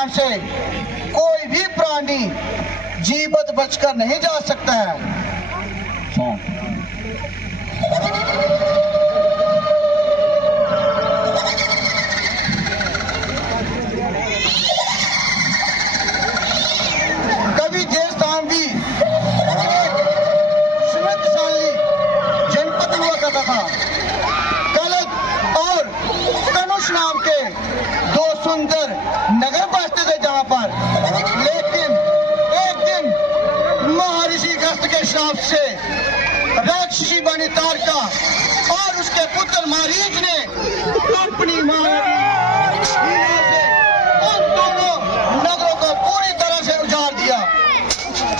मैदान से कोई भी प्राणी जीवित बचकर नहीं जा सकता है। कभी देवस्थान भी एक समृद्धशाली जनपद हुआ करता था। कलद और कनुष नाम के दो सुंदर नगर बसते थे जहां पर, लेकिन एक दिन महर्षि अगस्त्य के श्राप से राक्षसी बनी तारका और उसके पुत्र मारीच ने अपनी माया से उन दोनों नगरों को पूरी तरह से उजाड़ दिया।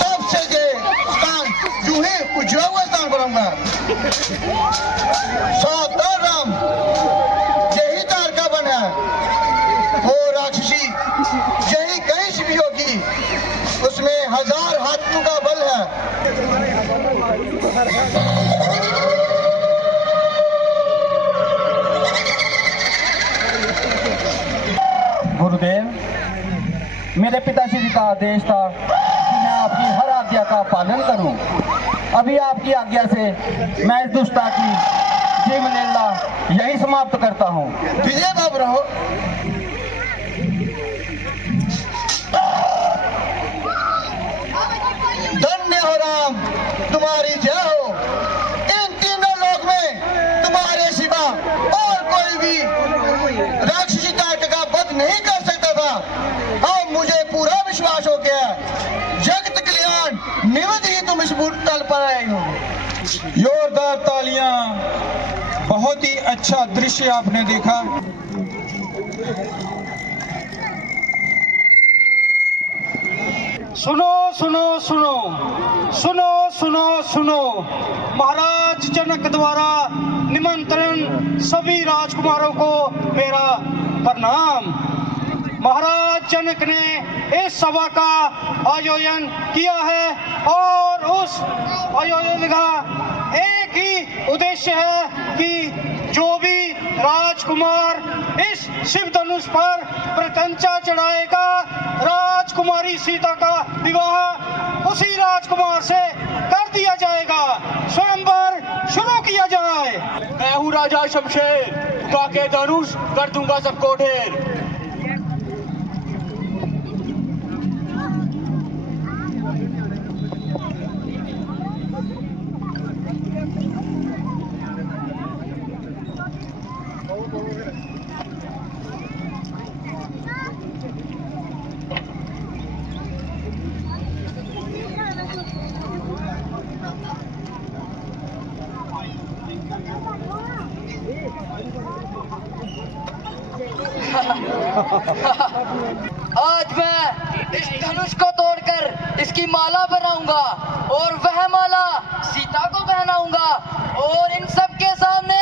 तब से ये स्थान यूं ही उजड़ा हुआ स्थान बनूंगा। सावधान राम, यही तारका बना है। वो राक्षसी यही कहीं से भी होगी, उसमें 1000 हाथों का बल है। गुरुदेव, मेरे पिताश्री जी का आदेश था कि मैं आपकी हर आज्ञा का पालन करूं। अभी आपकी आज्ञा से मैं इस दुष्टा की जीवन लीला यही समाप्त करता हूं। विजय बाबू रहो। धन्य हो राम, तुम्हारी जय हो। इन तीनों लोक में तुम्हारे सिवा और कोई भी राक्षसी तारका का वध नहीं कर सकता था। अब मुझे पूरा विश्वास हो गया, जगत कल्याण निमित्त ही तुम इस तल पर आए हो। जोरदार तालियां। बहुत ही अच्छा दृश्य आपने देखा। सुनो सुनो सुनो सुनो सुनो सुनो, महाराज जनक द्वारा निमंत्रण सभी राजकुमारों को मेरा प्रणाम। महाराज जनक ने इस सभा का आयोजन किया है और उस आयोजन का एक ही उद्देश्य है कि जो भी राजकुमार इस शिव धनुष पर प्रत्यंचा चढ़ाएगा, राजकुमारी सीता का विवाह उसी राजकुमार से कर दिया जाएगा। स्वयंवर शुरू किया जाए। मैं हूँ राजा शमशेर, उठा के धनुष कर दूंगा सबको ढेर। आज मैं इस धनुष को तोड़कर इसकी माला बनाऊंगा और वह माला सीता को पहनाऊंगा और इन सब के सामने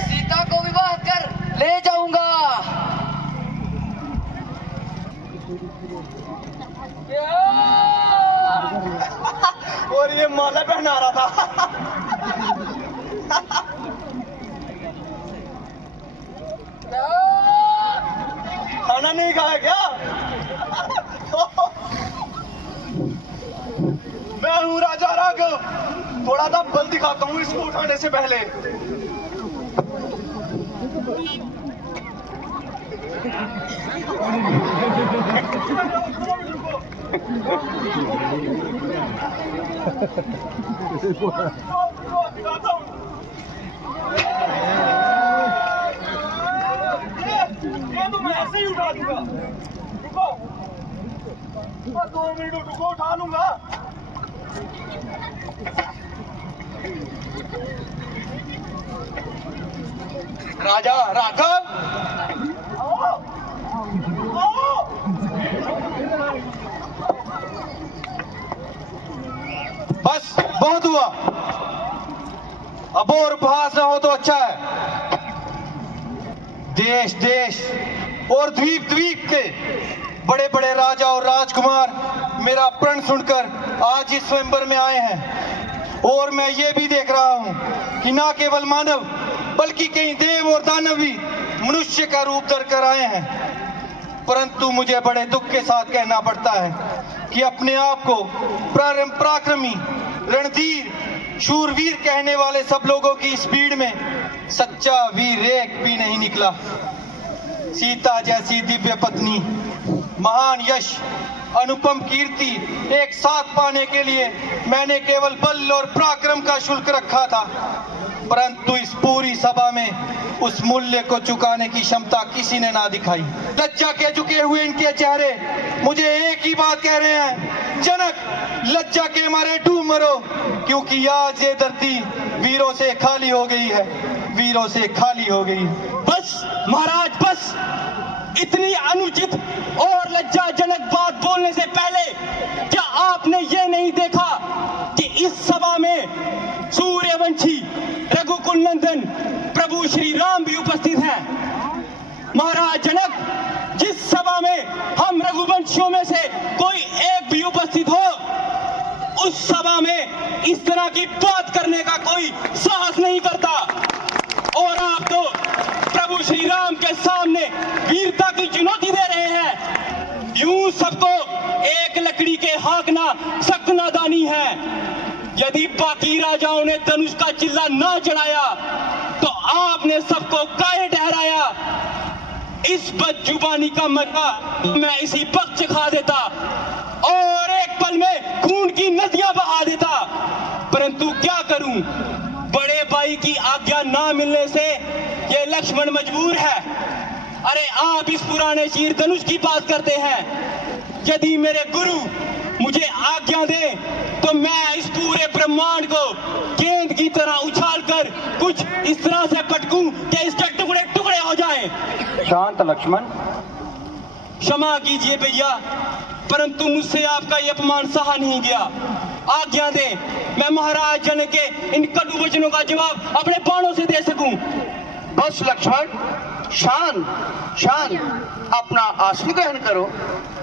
सीता को विवाह कर ले जाऊंगा। और ये माला पहना रहा था। खाना नहीं खाया क्या? मैं हूँ राजा राघव, थोड़ा सा बल दिखाता हूँ इसको उठाने से पहले। ये तो मैं ऐसे ही उठा दूंगा। रुको, बस 2 मिनट रुको, उठा लूंगा। राजा राघव, बस बहुत हुआ, अब और उपहास ना हो तो अच्छा है। देश देश और द्वीप द्वीप के बड़े बड़े राजा और राजकुमार मेरा प्रण सुनकर आज इस स्वयंवर में आए हैं। और मैं ये भी देख रहा हूँ कि ना केवल मानव बल्कि कई देव और दानव भी मनुष्य का रूप धर कर आए हैं। परंतु मुझे बड़े दुख के साथ कहना पड़ता है कि अपने आप को पराक्रमी, रणधीर, शूरवीर कहने वाले सब लोगों की इस भीड़ में सच्चा वीर एक भी नहीं निकला। सीता जैसी दिव्य पत्नी, महान यश, अनुपम कीर्ति एक साथ पाने के लिए मैंने केवल बल और पराक्रम का शुल्क रखा था, परंतु इस पूरी सभा में उस मूल्य को चुकाने की क्षमता किसी ने ना दिखाई। लज्जा के झुके हुए इनके चेहरे मुझे एक ही बात कह रहे हैं, जनक लज्जा के मारे डूब मरो, क्योंकि आज ये धरती वीरों से खाली हो गई है, वीरों से खाली हो गई। बस महाराज बस, इतनी अनुचित और लज्जाजनक बात बोलने से पहले क्या आपने ये नहीं देखा कि इस सभा में सूर्यवंशी रघुकुल नंदन प्रभु श्री राम भी उपस्थित हैं। महाराज जनक, जिस सभा में हम रघुवंशियों में से कोई एक भी उपस्थित हो, उस सभा में इस तरह की बात करने का कोई साहस नहीं करता, और आप तो प्रभु श्री राम के सामने वीरता की चुनौती दे रहे हैं। यूं सबको एक लकड़ी के हाँकना सख्त नादानी है। यदि बाकी राजाओं ने धनुष का चिल्ला ना चढ़ाया तो आपने सबको काहे ठहराया। इस बदजुबानी का मजा मैं इसी वक्त चखा देता और एक पल में खून की नदियां बहा देता, परंतु क्या करूं, बड़े भाई की आज्ञा ना मिलने से ये लक्ष्मण मजबूर है। अरे आप इस पुराने शीर धनुष की बात करते हैं। यदि मेरे गुरु मुझे आज्ञा दें तो मैं इस पूरे ब्रह्मांड को गेंद की तरह उछालकर कुछ इस तरह से पटकूं कि इसके टुकड़े टुकड़े हो जाएं। शांत लक्ष्मण। क्षमा कीजिए भैया, परंतु मुझसे आपका ये अपमान सहा नहीं गया। आज्ञा दें, मैं महाराज जन के इन कटु वचनों का जवाब अपने बाणों से दे सकूं। बस लक्ष्मण, शांत शांत, अपना आसन ग्रहण करो।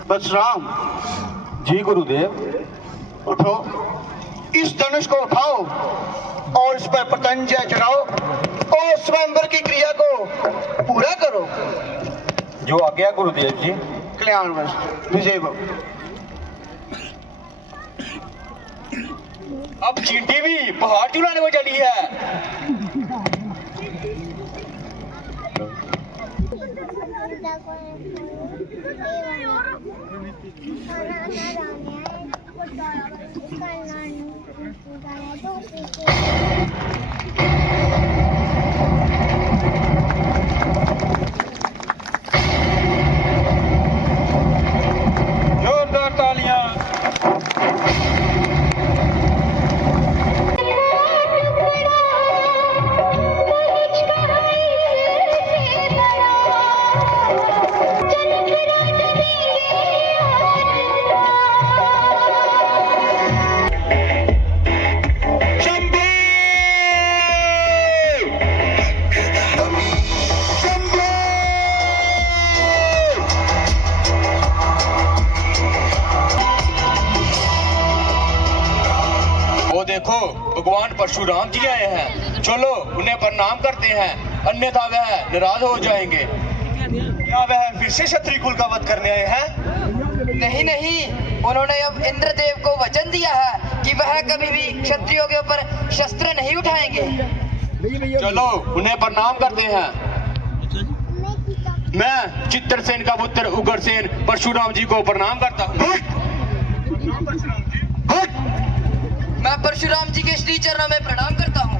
बस राम। जी गुरुदेव। उठो, इस धनुष को उठाओ और इस पर पतंजय चढ़ाओ और स्वयंवर की क्रिया को पूरा करो। जो आज्ञा गुरुदेव जी। कल्याण वश विजय भव। अब चींटी भी पहाड़ चुराने को चली है। जोरदार तालियां। देखो भगवान परशुराम जी आए हैं, चलो उन्हें प्रणाम करते हैं, अन्यथा वह नाराज हो जाएंगे। क्या वह फिर से क्षत्रिय कुल का वध करने आए हैं? नहीं नहीं, उन्होंने अब इंद्रदेव को वचन दिया है कि वह कभी भी क्षत्रियों के ऊपर शस्त्र नहीं उठाएंगे। चलो उन्हें प्रणाम करते हैं। मैं चित्रसेन का पुत्र उग्रसेन परशुराम जी को प्रणाम करता हूँ। मैं परशुराम जी के श्री चरणों में प्रणाम करता हूँ।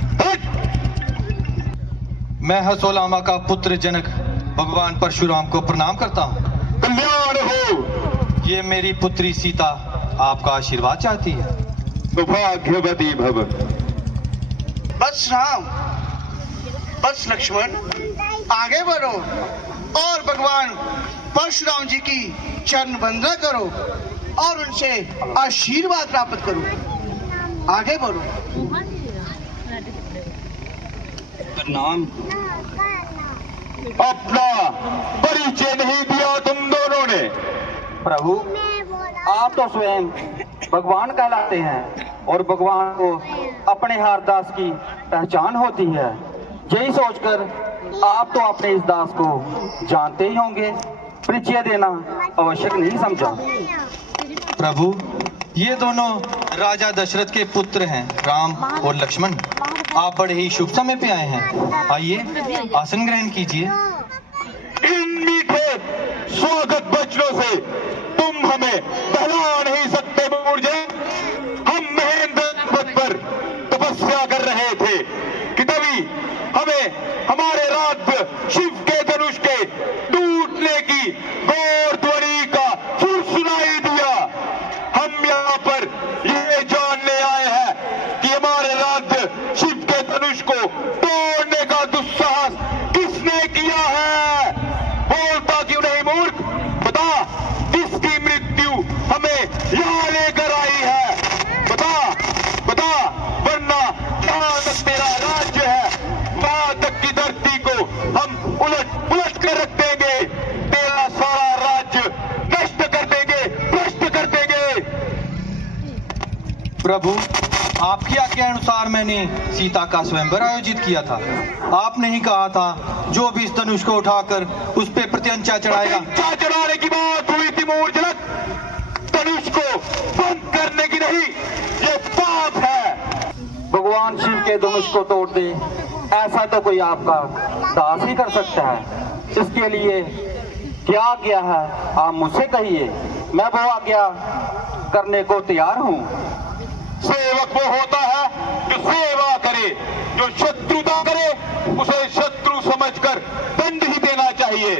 मैं हसोलामा का पुत्र जनक भगवान परशुराम को प्रणाम करता हूँ। कल्याण हो। ये मेरी पुत्री सीता आपका आशीर्वाद चाहती है। सौभाग्यवती भव। बस राम, बस लक्ष्मण, आगे बढ़ो और भगवान परशुराम जी की चरण वंदना करो और उनसे आशीर्वाद प्राप्त करो। आगे बढ़ो। प्रणाम। अपना परिचय नहीं दिया तुम दोनों ने। प्रभु, आप तो स्वयं भगवान कहलाते हैं और भगवान को अपने हार दास की पहचान होती है। यही सोचकर आप तो अपने इस दास को जानते ही होंगे। परिचय देना आवश्यक नहीं समझा। प्रभु, ये दोनों राजा दशरथ के पुत्र हैं, राम और लक्ष्मण। आप बड़े ही शुभ समय पे आए हैं। आइए आसन ग्रहण कीजिए। इन मीठे स्वागत वचनों से तुम हमें बहला नहीं सकते मूर्जे। हम महेंद्र पर्वत पर तपस्या कर रहे थे कि तभी हमें हमारे राज्य शिव के धनुष के टूटने की घोर ध्वनि का सुर सुनाई दिया। हम यहाँ पर ये जानने आए हैं कि हमारे राज्य शिव के धनुष को तोड़ने का दुस्साहस किसने किया है। बोलता क्यों नहीं मूर्ख, बता किसकी मृत्यु हमें यहाँ लेकर आई है। बता बता, वरना जहाँ तक तेरा राज्य है वहां तक की धरती को हम उलट पुलट कर रख देंगे। तेरा सारा राज्य नष्ट कर देंगे, भ्रष्ट कर देंगे। प्रभु, आपकी आज्ञा अनुसार मैंने सीता का स्वयंवर आयोजित किया था। आपने ही कहा था जो भी इस धनुष को उठाकर उस पे प्रत्यंचा चढ़ाएगा। प्रत्यंचा चढ़ाने की बात हुई थी मूर्जनक, धनुष को बंद करने की नहीं। ये पाप है। भगवान शिव के धनुष को तोड़ दे, ऐसा तो कोई आपका दास ही कर सकता है। इसके लिए क्या आज्ञा है आप मुझसे कहिए, मैं वो आज्ञा करने को तैयार हूँ। सेवक वो होता है जो सेवा करे, जो शत्रुता करे उसे शत्रु समझकर दंड ही देना चाहिए।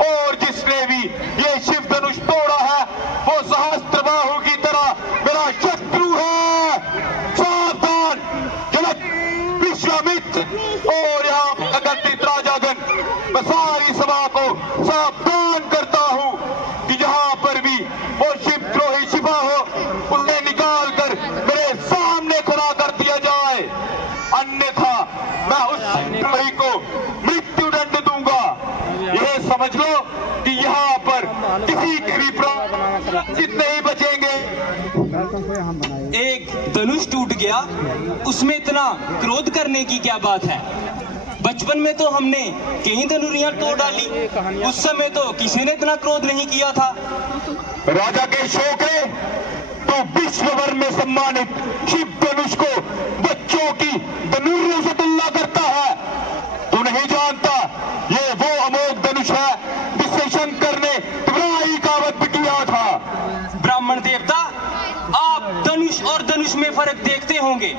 और जिसने भी ये शिव धनुष तोड़ा है वो सहस्त्रबाहु की तरह मेरा शत्रु है। सावधान जनक, विश्वामित्र और यहाँ एकत्रित राजागण, मैं सारी सभा को सावधान करता हूँ कि जहाँ पर भी वो शिव द्रोही छिपा हो उसे निकाल कर मेरे सामने खड़ा कर दिया जाए, अन्यथा मैं उस द्रोही को मृत्यु दंड दूंगा। यह समझ लो कि यहाँ पर किसी के भी प्राण नहीं बचेंगे। एक धनुष टूट गया, उसमें इतना क्रोध करने की क्या बात है। बचपन में तो हमने कई धनुरियां तोड़ डाली, उस समय तो किसी ने इतना क्रोध नहीं किया था। राजा के शौक है तो विश्व भर में सम्मानित शिव धनुष को बच्चों की धनुर्यों से तुलना करता है। तू नहीं जानता ये वो अमोघ धनुष है जिससे शंकर ने त्रिपुरारी का वध किया था। ब्राह्मण देवता, आप धनुष और धनुष में फर्क देखते होंगे,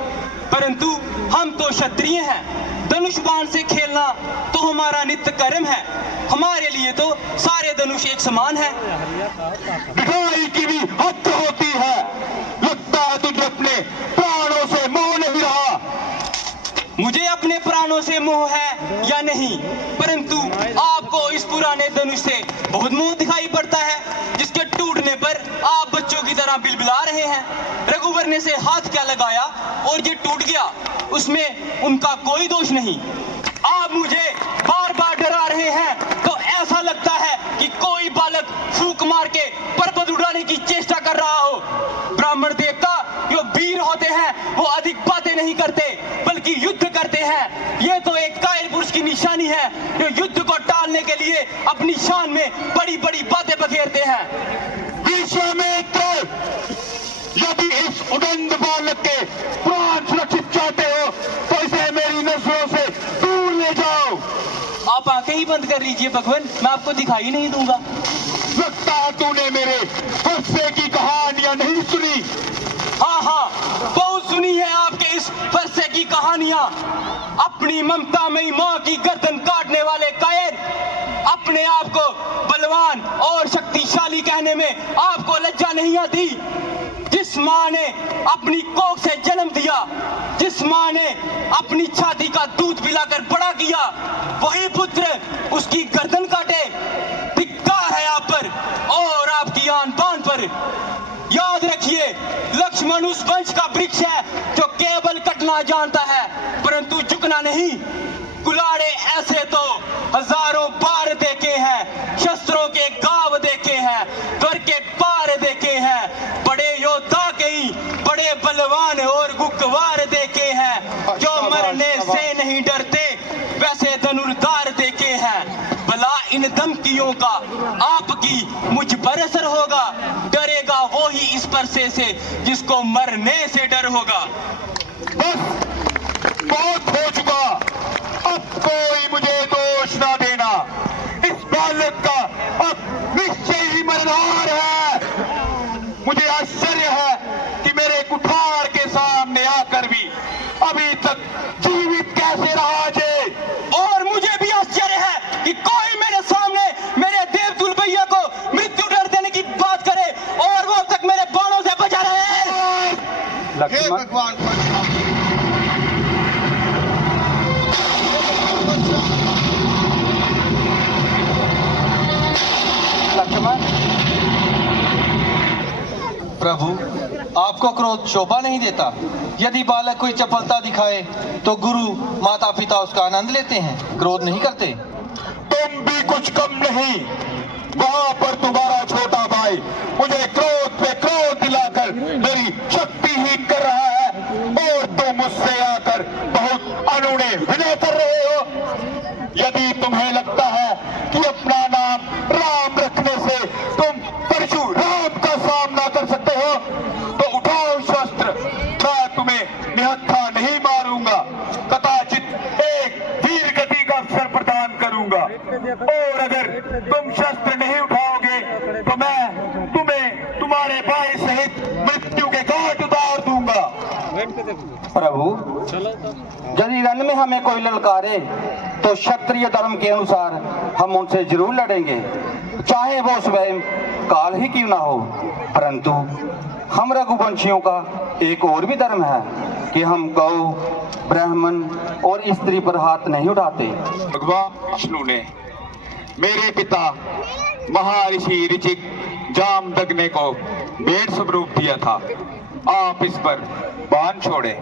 परंतु हम तो क्षत्रिय हैं। धनुष बाण से खेलना तो हमारा नित्य कर्म है। हमारे लिए तो सारे धनुष एक समान है। दिखाई की भी हद होती है। लगता है तुझे अपने प्राणों से मोह नहीं रहा। मुझे अपने प्राणों से मोह है या नहीं, परंतु आपको इस पुराने धनुष से बहुत मोह दिखाई पड़ता है, जिसके टूटने पर आप बच्चों की तरह बिलबिला रहे हैं। रघुवर ने से हाथ क्या लगाया और ये टूट गया, उसमें उनका कोई दोष नहीं। आप मुझे बार बार डरा रहे हैं तो ऐसा लगता है कि कोई बालक फूंक मार के पर्वत उड़ाने की चेष्टा कर रहा हो। ब्राह्मण देवता, जो वीर होते हैं वो अधिक बातें नहीं करते बल्कि युद्ध करते हैं। ये तो एक कायल पुरुष की निशानी है जो युद्ध को टालने के लिए अपनी शान में बड़ी बड़ी बातें बखेरते हैं। विश्वामित्र, यदि इस उदंड बालक के प्राण सुरक्षित चाहते हो तो इसे मेरी नजरों से दूर ले जाओ। आप आंखें ही बंद कर लीजिए भगवान, मैं आपको दिखाई नहीं दूंगा। लगता है तूने मेरे फरसे की कहानियां नहीं सुनी। हाँ हाँ, बहुत सुनी है आपके इस फरसे की कहानियां। अपनी ममता में माँ की गर्दन काटने वाले कायर, अपने आप को बलवान और शक्तिशाली कहने में आपको लज्जा नहीं आती। जिस माँ ने अपनी कोख से जन्म दिया, जिस माँ ने अपनी छाती का दूध पिलाकर बड़ा किया, वही पुत्र उसकी गर्दन काटे। धिक्कार है आप पर और आपकी आन बान पर। याद रखिए, लक्ष्मण उस वंश का वृक्ष है जो केवल कटना जानता है परंतु झुकना नहीं। कुलाड़े ऐसे तो हजारों बार देखे हैं, शस्त्रों के गाव देखे हैं, द्वार के पार देखे हैं, बड़े योद्धा के ही बड़े बलवान और गुकवार देखे हैं, जो मरने से नहीं डरते वैसे धनुर्धार देखे हैं। भला इन दम की आतंकियों का आपकी मुझ पर असर होगा। डरेगा वो ही इस परसे से जिसको मरने से डर होगा। बस बहुत हो चुका, अब कोई मुझे दोष ना देना। इस बालक का अब निश्चय ही मरनहार है। मुझे आश्चर्य है कि मेरे कुठार के सामने आकर भी अभी तक जीवित कैसे रहा जे। और मुझे भी आश्चर्य है कि कोई मेरे सामने मेरे देवतुल भैया को मृत्यु डर देने की बात करे और वो अब तक मेरे बाणों से बचा रहे हैं। हे भगवान परशुराम, लक्ष्मण, प्रभु, आपको क्रोध शोभा नहीं देता। यदि बालक कोई चपलता दिखाए तो गुरु माता पिता उसका आनंद लेते हैं, क्रोध नहीं करते। तुम भी कुछ कम नहीं। वहां पर तुम्हारा छोटा भाई मुझे क्रोध पे क्रोध दिलाकर मेरी शक्तिहीन कर रहा है और तुम मुझसे आकर बहुत अनुनय विनय कर रहे हो। यदि तुम्हें लगता है कि अपना नाम राम रखने से तुम परशुराम का सामना कर सकते हो तो उठाओ शस्त्र। मैं तुम्हें निहत्था नहीं मारूंगा, कदाचित एक वीर गति का अवसर प्रदान करूंगा। और अगर तुम शस्त्र नहीं उठाओगे तो मैं तुम्हें तुम्हारे भाई सहित मृत्यु के घाट उतार दूंगा। प्रभु, यदि रण में हमें कोई ललकारे तो क्षत्रिय धर्म के अनुसार हम उनसे जरूर लड़ेंगे, चाहे वो स्वयं काल ही क्यों ना हो। परंतु हम रघुवंशियों का एक और भी धर्म है कि हम गौ, ब्राह्मण और स्त्री पर हाथ नहीं उठाते। भगवान विष्णु ने मेरे पिता महर्षि ऋचिक जामदग्नि को भेंट स्वरूप दिया था। आप इस पर बाण छोड़े,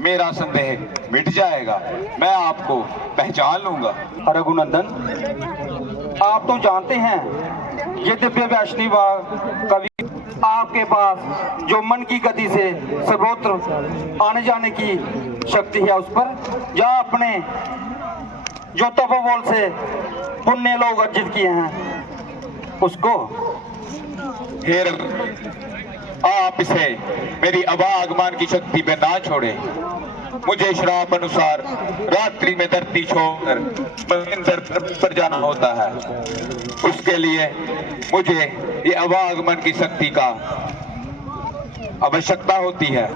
मेरा संदेह मिट जाएगा, मैं आपको पहचान लूंगा। रघुनंदन, आप तो जानते हैं ये दिव्य वैष्णव कवि आपके पास जो मन की गति से सर्वत्र आने जाने की शक्ति है, उस पर या अपने जो तपोबल से पुण्य लोग अर्जित किए हैं उसको। हे आप इसे मेरी अवागमन की शक्ति में ना छोड़े। मुझे श्राप अनुसार रात्रि में धरती छोड़कर महेंद्र पर जाना होता है। उसके लिए मुझे ये अवागमन की शक्ति का आवश्यकता होती है।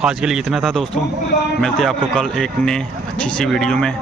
आज के लिए इतना था दोस्तों। मिलते हैं आपको कल एक नए अच्छी सी वीडियो में।